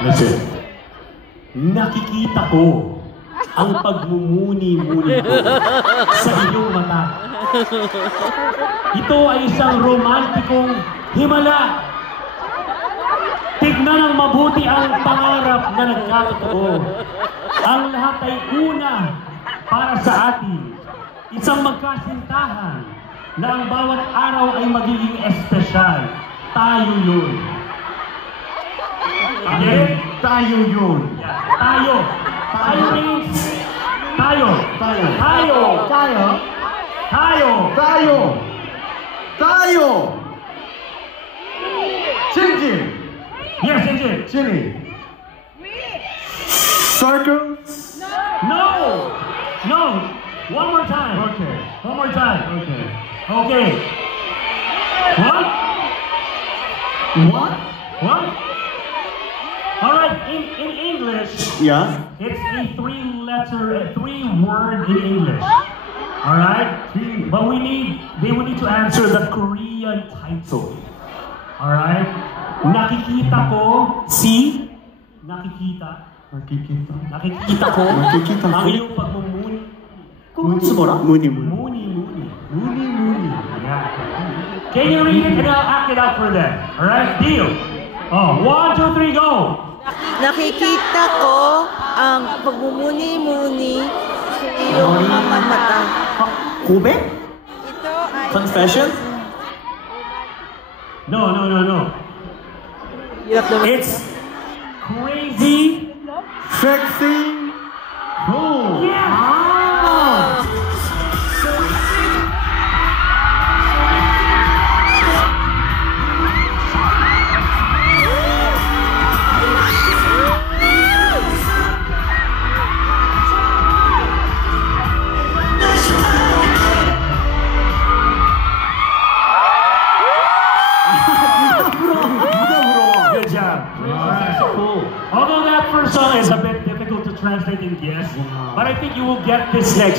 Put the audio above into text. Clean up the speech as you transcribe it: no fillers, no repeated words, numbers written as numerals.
Listen. Nakikita ko ang pagmumuni-muni ko sa iyong mata. Ito ay isang romantikong himala. Tignan ng mabuti ang pangarap na nagkatotoo. Ang lahat ay una para sa atin. Isang magkasintahan na ang bawat araw ay magiging espesyal. Tayo yun. Okay? Tayo yun. Tayo. Tayo means tayo. Tayo. Tayo. Tayo. Tayo. Tayo. Tayo. Jinjin. Yes, Jinjin. Jinny. Circle. No. No. One more time. Okay. One more time. Okay. Okay. What? What? What? All right. In English, Yeah. it's a three-word in English. All right. But they will need to answer the Korean title. All right. Nakikita ko si nakikita. Nakikita. Nakikita ko Nakikita ko. ang iyong pagmumuni. Muni. Muni. Muni. Yeah. Can you read it and I'll act it out for them? All right. Deal. Oh, 1, 2, 3, go. Nakikita ko ang pagmumuni-muni sa iyong mga mata. Kube? Ito ay... Confession? No. Hirap naman. It's crazy. Sexy. Cool. Yeah. Good job. Cool. Although that first song is a bit difficult to translate in yes, but I think you will get this next.